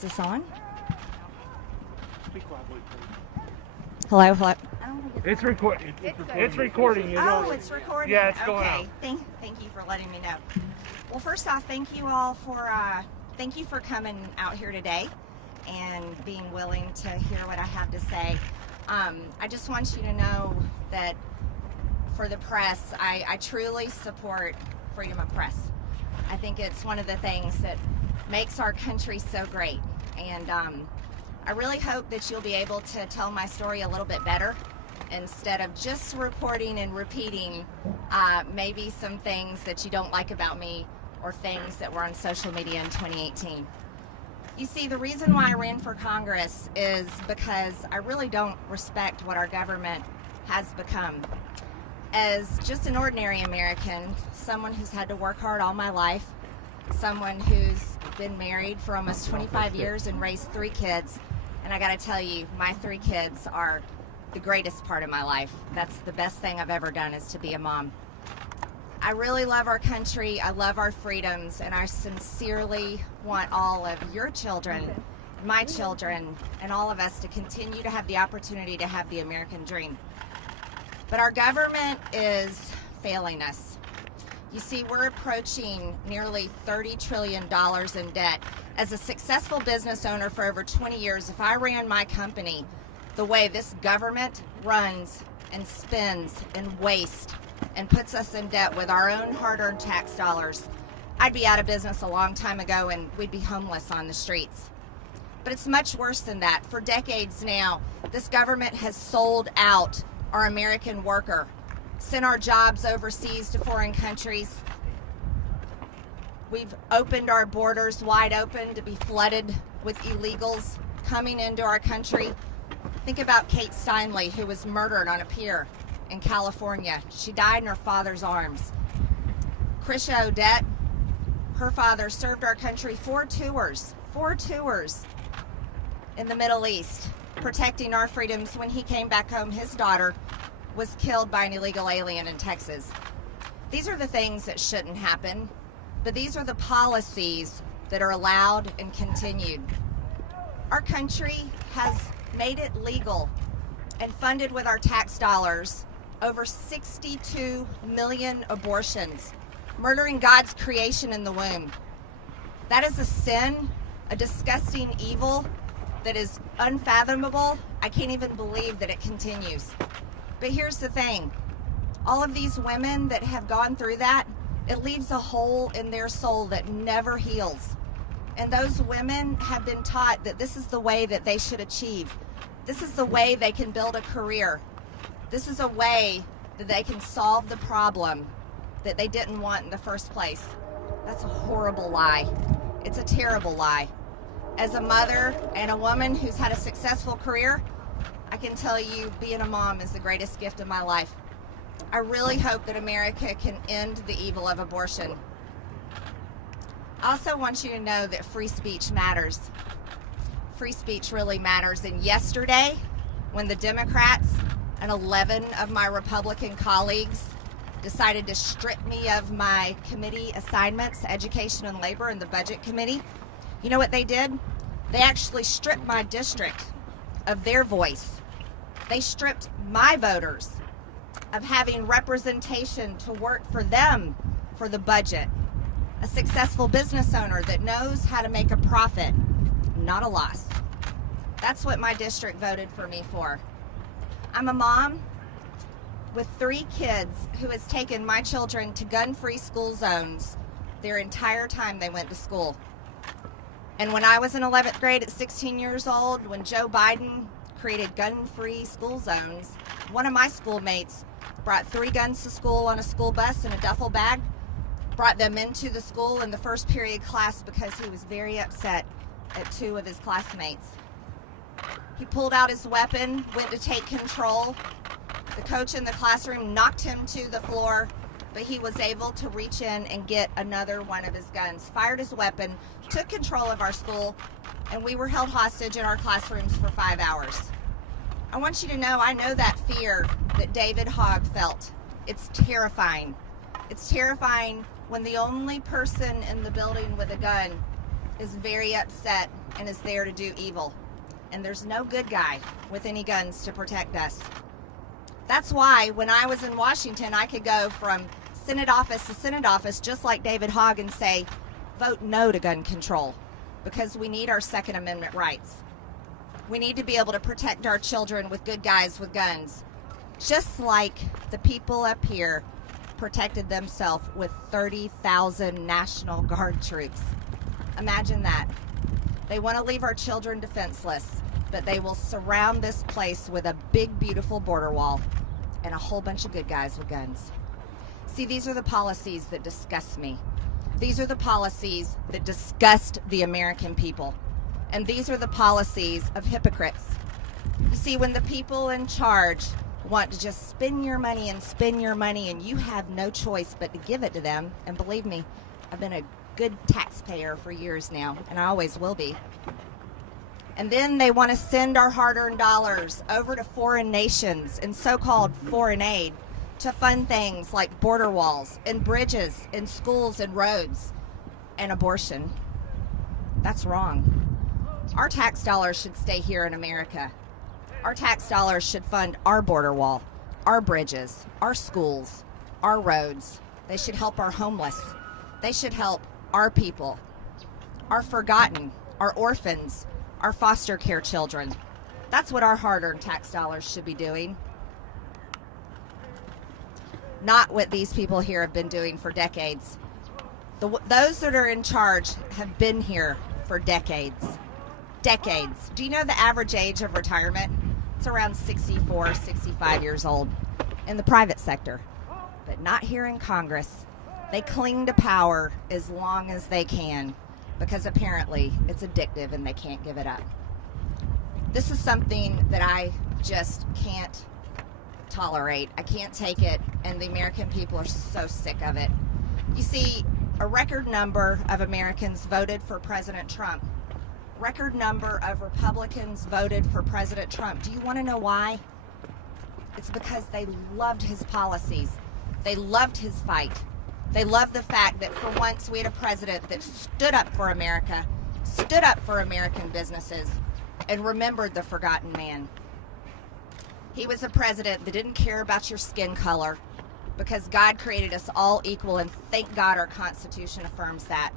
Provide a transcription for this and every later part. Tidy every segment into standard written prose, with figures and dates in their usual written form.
Is this on? Speak loudly, please. Hello, hello. It's recording. It's recording. Oh, it's recording. Yeah, it's going out. Okay. Thank you for letting me know. Well, first off, thank you all for coming out here today and being willing to hear what I have to say. I just want you to know that for the press, I truly support freedom of press. I think it's one of the things that makes our country so great. And I really hope that you'll be able to tell my story a little bit better instead of just reporting and repeating maybe some things that you don't like about me or things that were on social media in 2018. You see, the reason why I ran for Congress is because I really don't respect what our government has become. As just an ordinary American, someone who's had to work hard all my life, someone who's been married for almost 25 years and raised 3 kids, and I gotta tell you, my 3 kids are the greatest part of my life. That's the best thing I've ever done, is to be a mom. I really love our country, I love our freedoms, and I sincerely want all of your children, my children, and all of us to continue to have the opportunity to have the American dream. But our government is failing us. You see, we're approaching nearly $30 trillion in debt. As a successful business owner for over 20 years, if I ran my company the way this government runs and spends and wastes and puts us in debt with our own hard-earned tax dollars, I'd be out of business a long time ago and we'd be homeless on the streets. But it's much worse than that. For decades now, this government has sold out our American worker, sent our jobs overseas to foreign countries. We've opened our borders wide open to be flooded with illegals coming into our country. Think about Kate Steinle, who was murdered on a pier in California. She died in her father's arms. Krisha Odette, her father served our country 4 tours in the Middle East, protecting our freedoms. When he came back home, his daughter was killed by an illegal alien in Texas. These are the things that shouldn't happen, but these are the policies that are allowed and continued. Our country has made it legal and funded with our tax dollars over 62 million abortions, murdering God's creation in the womb. That is a sin, a disgusting evil that is unfathomable. I can't even believe that it continues. But here's the thing, all of these women that have gone through that, it leaves a hole in their soul that never heals. And those women have been taught that this is the way that they should achieve. This is the way they can build a career. This is a way that they can solve the problem that they didn't want in the first place. That's a horrible lie. It's a terrible lie. As a mother and a woman who's had a successful career, I can tell you being a mom is the greatest gift of my life. I really hope that America can end the evil of abortion. I also want you to know that free speech matters. Free speech really matters. And yesterday, when the Democrats and 11 of my Republican colleagues decided to strip me of my committee assignments, Education and Labor, and the Budget Committee, you know what they did? They actually stripped my district of their voice. They stripped my voters of having representation to work for them for the budget. A successful business owner that knows how to make a profit, not a loss. That's what my district voted for me for. I'm a mom with 3 kids who has taken my children to gun-free school zones their entire time they went to school. And when I was in 11th grade at 16 years old, when Joe Biden created gun-free school zones, one of my schoolmates brought 3 guns to school on a school bus in a duffel bag, brought them into the school in the first period class because he was very upset at 2 of his classmates. He pulled out his weapon, went to take control. The coach in the classroom knocked him to the floor, but he was able to reach in and get another one of his guns, fired his weapon, took control of our school, and we were held hostage in our classrooms for 5 hours. I want you to know, I know that fear that David Hogg felt. It's terrifying. It's terrifying when the only person in the building with a gun is very upset and is there to do evil. And there's no good guy with any guns to protect us. That's why when I was in Washington, I could go from Senate office to Senate office, just like David Hogg, and say, vote no to gun control, because we need our Second Amendment rights. We need to be able to protect our children with good guys with guns, just like the people up here protected themselves with 30,000 National Guard troops. Imagine that. They want to leave our children defenseless, but they will surround this place with a big, beautiful border wall and a whole bunch of good guys with guns. See, these are the policies that disgust me. These are the policies that disgust the American people. And these are the policies of hypocrites. You see, when the people in charge want to just spend your money and you have no choice but to give it to them, and believe me, I've been a good taxpayer for years now, and I always will be. And then they want to send our hard-earned dollars over to foreign nations and so-called foreign aid to fund things like border walls and bridges and schools and roads and abortion. That's wrong. Our tax dollars should stay here in America. Our tax dollars should fund our border wall, our bridges, our schools, our roads. They should help our homeless. They should help our people, our forgotten, our orphans, our foster care children. That's what our hard-earned tax dollars should be doing. Not what these people here have been doing for decades. Those that are in charge have been here for decades. Decades. Do you know the average age of retirement? It's around 64, 65 years old in the private sector, but not here in Congress. They cling to power as long as they can because apparently it's addictive and they can't give it up. This is something that I just can't tolerate. I can't take it, and the American people are so sick of it. You see, a record number of Americans voted for President Trump. Record number of Republicans voted for President Trump. Do you want to know why? It's because they loved his policies. They loved his fight. They loved the fact that for once we had a president that stood up for America, stood up for American businesses, and remembered the forgotten man. He was a president that didn't care about your skin color because God created us all equal, and thank God our Constitution affirms that.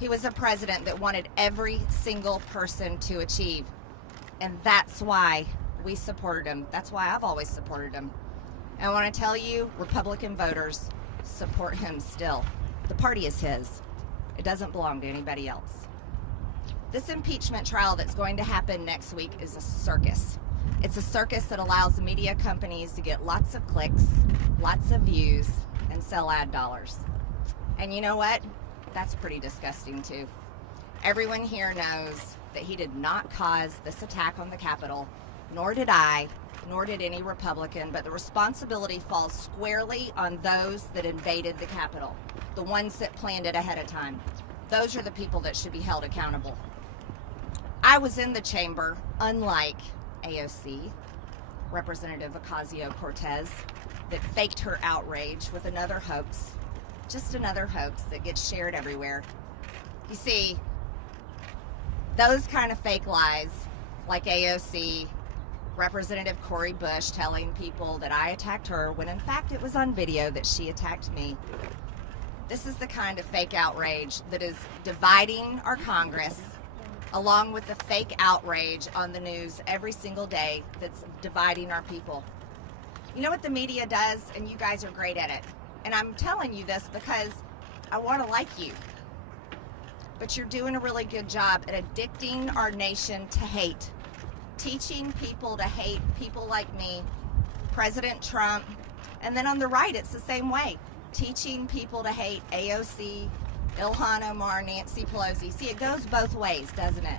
He was a president that wanted every single person to achieve, and that's why we supported him. That's why I've always supported him. And I want to tell you, Republican voters support him still. The party is his. It doesn't belong to anybody else. This impeachment trial that's going to happen next week is a circus. It's a circus that allows media companies to get lots of clicks, lots of views, and sell ad dollars. And you know what? That's pretty disgusting too. Everyone here knows that he did not cause this attack on the Capitol, nor did I, nor did any Republican, but the responsibility falls squarely on those that invaded the Capitol, the ones that planned it ahead of time. Those are the people that should be held accountable. I was in the chamber, unlike AOC, Representative Ocasio-Cortez, that faked her outrage with another hoax. Just another hoax that gets shared everywhere. You see, those kind of fake lies, like AOC, Representative Cori Bush telling people that I attacked her when in fact it was on video that she attacked me. This is the kind of fake outrage that is dividing our Congress, along with the fake outrage on the news every single day that's dividing our people. You know what the media does, and you guys are great at it. And I'm telling you this because I want to like you. But you're doing a really good job at addicting our nation to hate. Teaching people to hate people like me, President Trump, and then on the right it's the same way. Teaching people to hate AOC, Ilhan Omar, Nancy Pelosi. See, it goes both ways, doesn't it?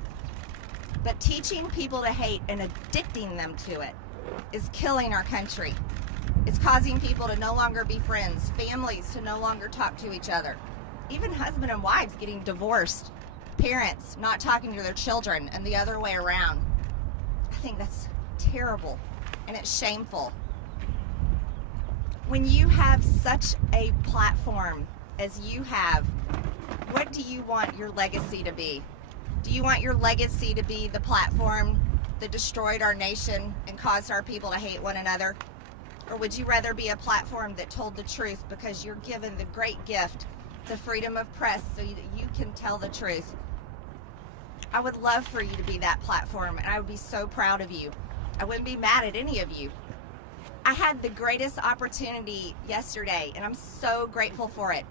But teaching people to hate and addicting them to it is killing our country. It's causing people to no longer be friends, families to no longer talk to each other, even husband and wives getting divorced, parents not talking to their children, and the other way around. I think that's terrible, and it's shameful. When you have such a platform as you have, What do you want your legacy to be? Do you want your legacy to be the platform that destroyed our nation and caused our people to hate one another? Or would you rather be a platform that told the truth because you're given the great gift, the freedom of press, so that you can tell the truth? I would love for you to be that platform, and I would be so proud of you. I wouldn't be mad at any of you. I had the greatest opportunity yesterday, and I'm so grateful for it.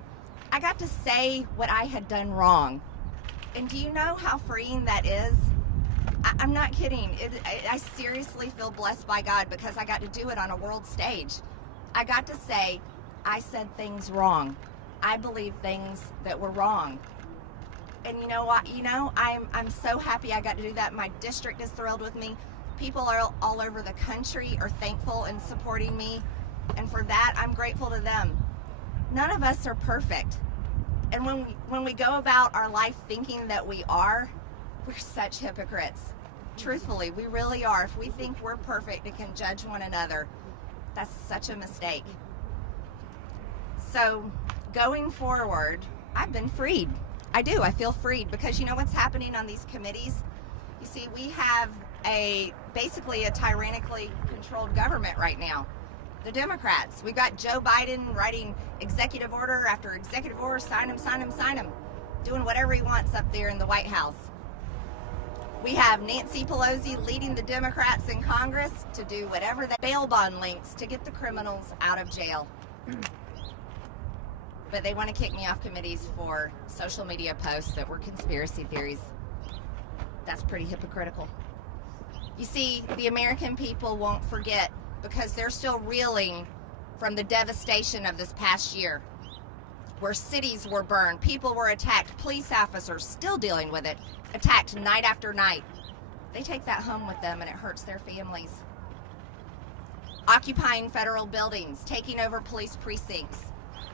I got to say what I had done wrong. And do you know how freeing that is? I'm not kidding. I seriously feel blessed by God because I got to do it on a world stage. I got to say, I said things wrong. I believe things that were wrong. And you know what? I'm so happy I got to do that. My district is thrilled with me. People are all over the country are thankful and supporting me. And for that, I'm grateful to them. None of us are perfect. And when we go about our life thinking that we are, we're such hypocrites. Truthfully, we really are. If we think we're perfect and can judge one another, that's such a mistake. So going forward, I've been freed. I do. I feel freed because you know what's happening on these committees? You see, we have basically a tyrannically controlled government right now. The Democrats. We've got Joe Biden writing executive order after executive order, sign him, sign him, sign him, doing whatever he wants up there in the White House. We have Nancy Pelosi leading the Democrats in Congress to do whatever they bail bond links to get the criminals out of jail. But they want to kick me off committees for social media posts that were conspiracy theories. That's pretty hypocritical. You see, the American people won't forget because they're still reeling from the devastation of this past year, where cities were burned, people were attacked, police officers still dealing with it, attacked night after night. They take that home with them and it hurts their families. Occupying federal buildings, taking over police precincts,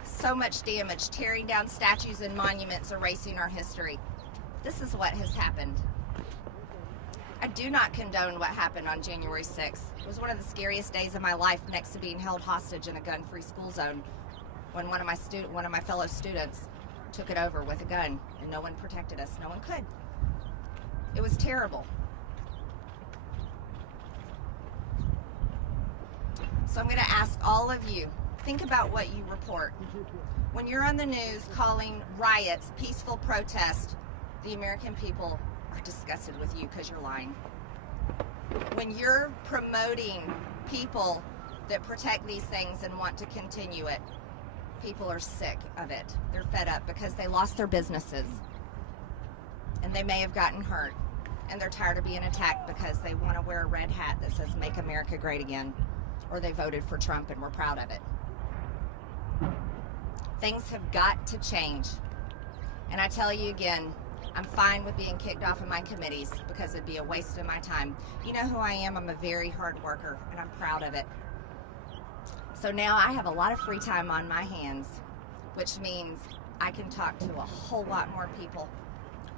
so much damage, tearing down statues and monuments, erasing our history. This is what has happened. I do not condone what happened on January 6th. It was one of the scariest days of my life, next to being held hostage in a gun-free school zone when one of my fellow students took it over with a gun and no one protected us. No one could. It was terrible. So I'm going to ask all of you, think about what you report. When you're on the news calling riots peaceful protest, the American people are disgusted with you because you're lying. When you're promoting people that protect these things and want to continue it, people are sick of it. They're fed up because they lost their businesses and they may have gotten hurt, and they're tired of being attacked because they want to wear a red hat that says "Make America Great Again," or they voted for Trump and we're proud of it. Things have got to change. And I tell you again, I'm fine with being kicked off of my committees because it'd be a waste of my time. You know who I am. I'm a very hard worker and I'm proud of it. So now I have a lot of free time on my hands, which means I can talk to a whole lot more people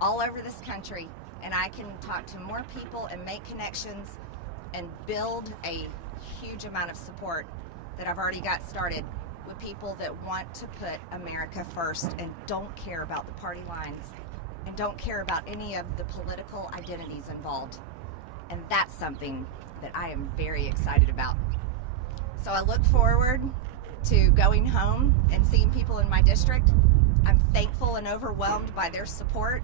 all over this country, and I can talk to more people and make connections and build a huge amount of support that I've already got started with people that want to put America first and don't care about the party lines and don't care about any of the political identities involved. And that's something that I am very excited about. So I look forward to going home and seeing people in my district. I'm thankful and overwhelmed by their support.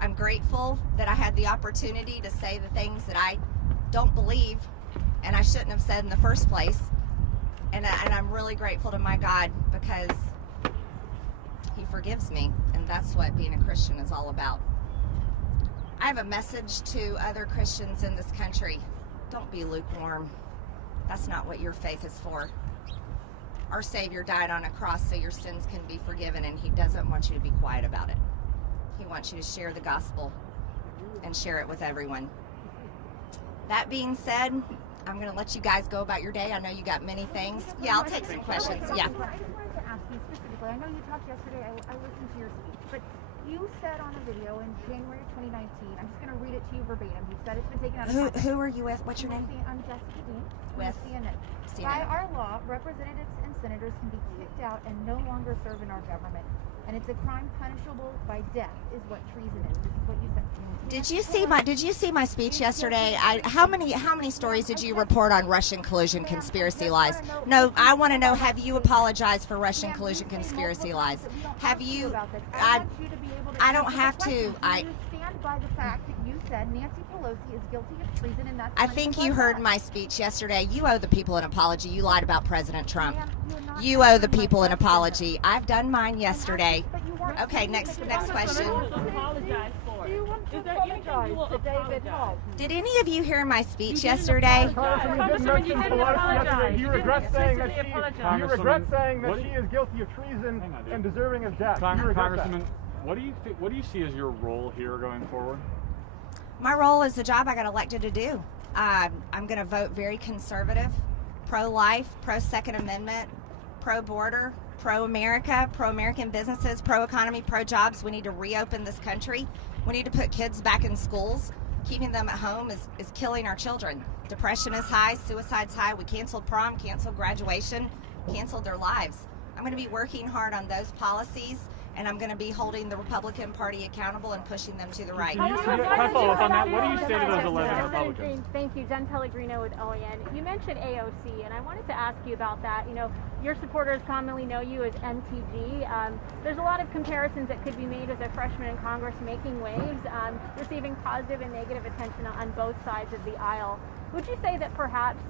I'm grateful that I had the opportunity to say the things that I don't believe and I shouldn't have said in the first place. And I'm really grateful to my God because He forgives me, and that's what being a Christian is all about. I have a message to other Christians in this country. Don't be lukewarm. That's not what your faith is for. Our Savior died on a cross so your sins can be forgiven, and He doesn't want you to be quiet about it. He wants you to share the gospel and share it with everyone. That being said, I'm going to let you guys go about your day. I know you got many things. Yeah, I'll take some questions. Yeah. I just wanted to ask you specifically. I know you talked yesterday. I listened to your speech, but you said on a video in January of 2019, I'm just going to read it to you verbatim. You said it's been taken out of context. Who are you with? What's your name? I'm Jessica Dean. With CNN. CNN. By our law, representatives and senators can be kicked out and no longer serve in our government. and it's a crime punishable by death, is what treason is. This is what you said. Did you see my speech yesterday? How many stories did you report on Russian collusion conspiracy lies? No, I want to know, have you apologized for Russian collusion conspiracy lies? Have you? I don't have to. Do you stand by the fact that you said Nancy Pelosi is guilty of treason, and that's I think you heard my speech yesterday. You owe the people an apology. You lied about President Trump. You owe the people an apology. I've done mine yesterday. Okay, next question. Do you want to apologize to David Hogg? Did any of you hear my speech yesterday? Congresswoman, you didn't apologize. You regret saying that she is guilty of treason and deserving of death. Congresswoman, what do you see as your role here going forward? My role is the job I got elected to do. I'm going to vote very conservative, pro-life, pro-Second Amendment, pro-border, pro-America, pro-American businesses, pro-economy, pro-jobs. We need to reopen this country. We need to put kids back in schools. Keeping them at home is killing our children. Depression is high, suicide's high. We canceled prom, canceled graduation, canceled their lives. I'm going to be working hard on those policies, and I'm going to be holding the Republican Party accountable and pushing them to the right. Can I follow up on that? What do you say to those 11 Republicans? Thank you. Jen Pellegrino with OAN. You mentioned AOC, and I wanted to ask you about that. You know, your supporters commonly know you as MTG. There's a lot of comparisons that could be made as a freshman in Congress making waves, receiving positive and negative attention on both sides of the aisle. Would you say that perhaps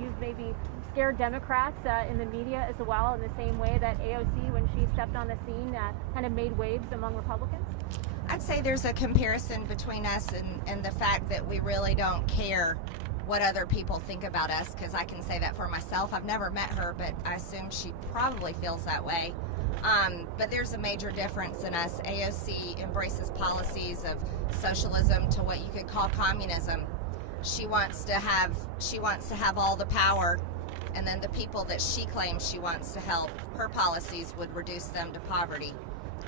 you've maybe scared Democrats in the media as well, in the same way that AOC, when she stepped on the scene, kind of made waves among Republicans? I'd say there's a comparison between us and the fact that we really don't care what other people think about us, because I can say that for myself. I've never met her, but I assume she probably feels that way. But there's a major difference in us. AOC embraces policies of socialism to what you could call communism. She wants to have all the power, and then the people that she claims she wants to help, her policies would reduce them to poverty,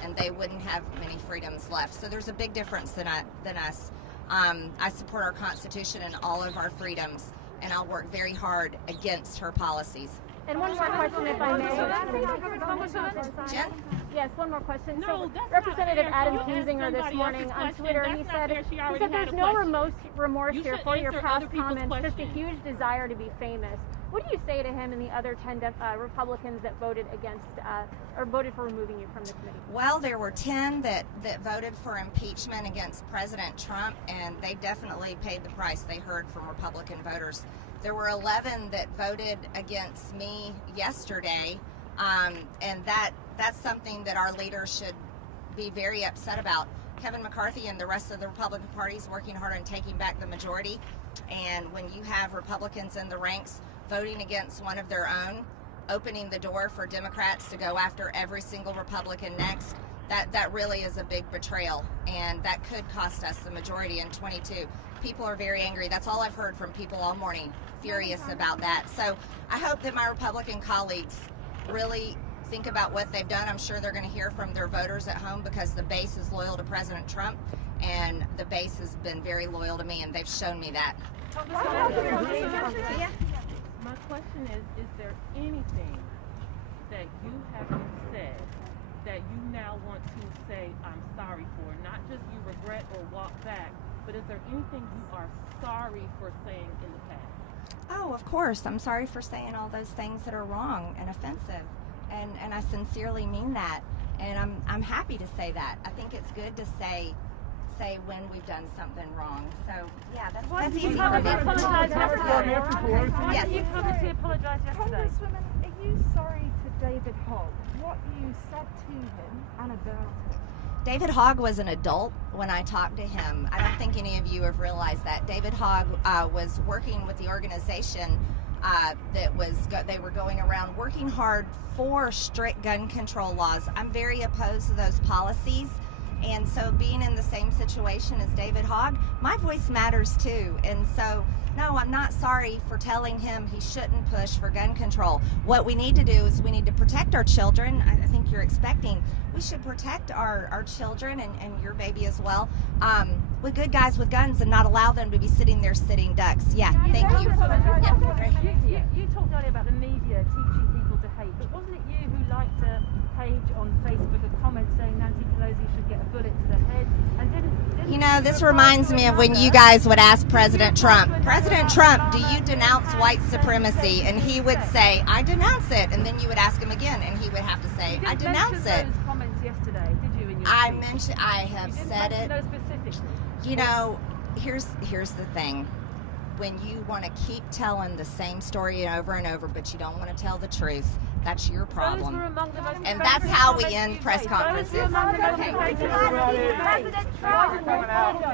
and they wouldn't have many freedoms left. So there's a big difference than us. I support our Constitution and all of our freedoms, and I'll work very hard against her policies. And one more question, if I may. Jen? Yes, one more question. So Representative Adam Kinzinger this morning on Twitter, he said there's no remorse here for your past comments, just a huge desire to be famous. What do you say to him and the other 10 Republicans that voted against or voted for removing you from the committee? Well, there were 10 that voted for impeachment against President Trump, and they definitely paid the price. They heard from Republican voters. There were 11 that voted against me yesterday, and that's something that our leaders should be very upset about. Kevin McCarthy and the rest of the Republican Party is working hard on taking back the majority, and when you have Republicans in the ranks voting against one of their own, opening the door for Democrats to go after every single Republican next, that really is a big betrayal, and that could cost us the majority in 22. People are very angry. That's all I've heard from people all morning, furious about that. So I hope that my Republican colleagues really think about what they've done. I'm sure they're going to hear from their voters at home, because the base is loyal to President Trump, and the base has been very loyal to me, and they've shown me that. My question is there anything that you have said that you now want to say I'm sorry for? Not just you regret or walk back, but is there anything you are sorry for saying in the past? Oh, of course. I'm sorry for saying all those things that are wrong and offensive. And I sincerely mean that. And I'm happy to say that. I think it's good to say when we've done something wrong. So yeah, that's easy for me. Yes. You publicly apologized yesterday. Congresswoman, are you sorry to David Hogg? What you said to him and about it? David Hogg was an adult when I talked to him. I don't think any of you have realized that. David Hogg was working with the organization they were going around working hard for strict gun control laws. I'm very opposed to those policies. And so being in the same situation as David Hogg, my voice matters too. And so, no, I'm not sorry for telling him he shouldn't push for gun control. What we need to do is we need to protect our children. I think you're expecting. We should protect our children and your baby as well with good guys with guns, and not allow them to be sitting there sitting ducks. Yeah, thank you. You talked earlier about the media teaching people to hate But wasn't it you who liked a page on Facebook, a comment saying Nancy Pelosi should get a bullet to the head? And didn't You know, this you reminds reply me to of when you another- guys would ask President Did you reply Trump, to President another Trump, do Obama you denounce had white said supremacy? And he would sex? say, I denounce it. And then you would ask him again, and he would have to say, You I didn't denounce mention it. those comments yesterday, did you? In your I speech? mentioned, I have You didn't said mention it. those specifically. You know, here's the thing. When you want to keep telling the same story over and over, but you don't want to tell the truth, that's your problem. Those were among the most And that's offensive how we comments end you press made. conferences. Those were among the most Okay. offensive comments you made. President Trump. Coming out.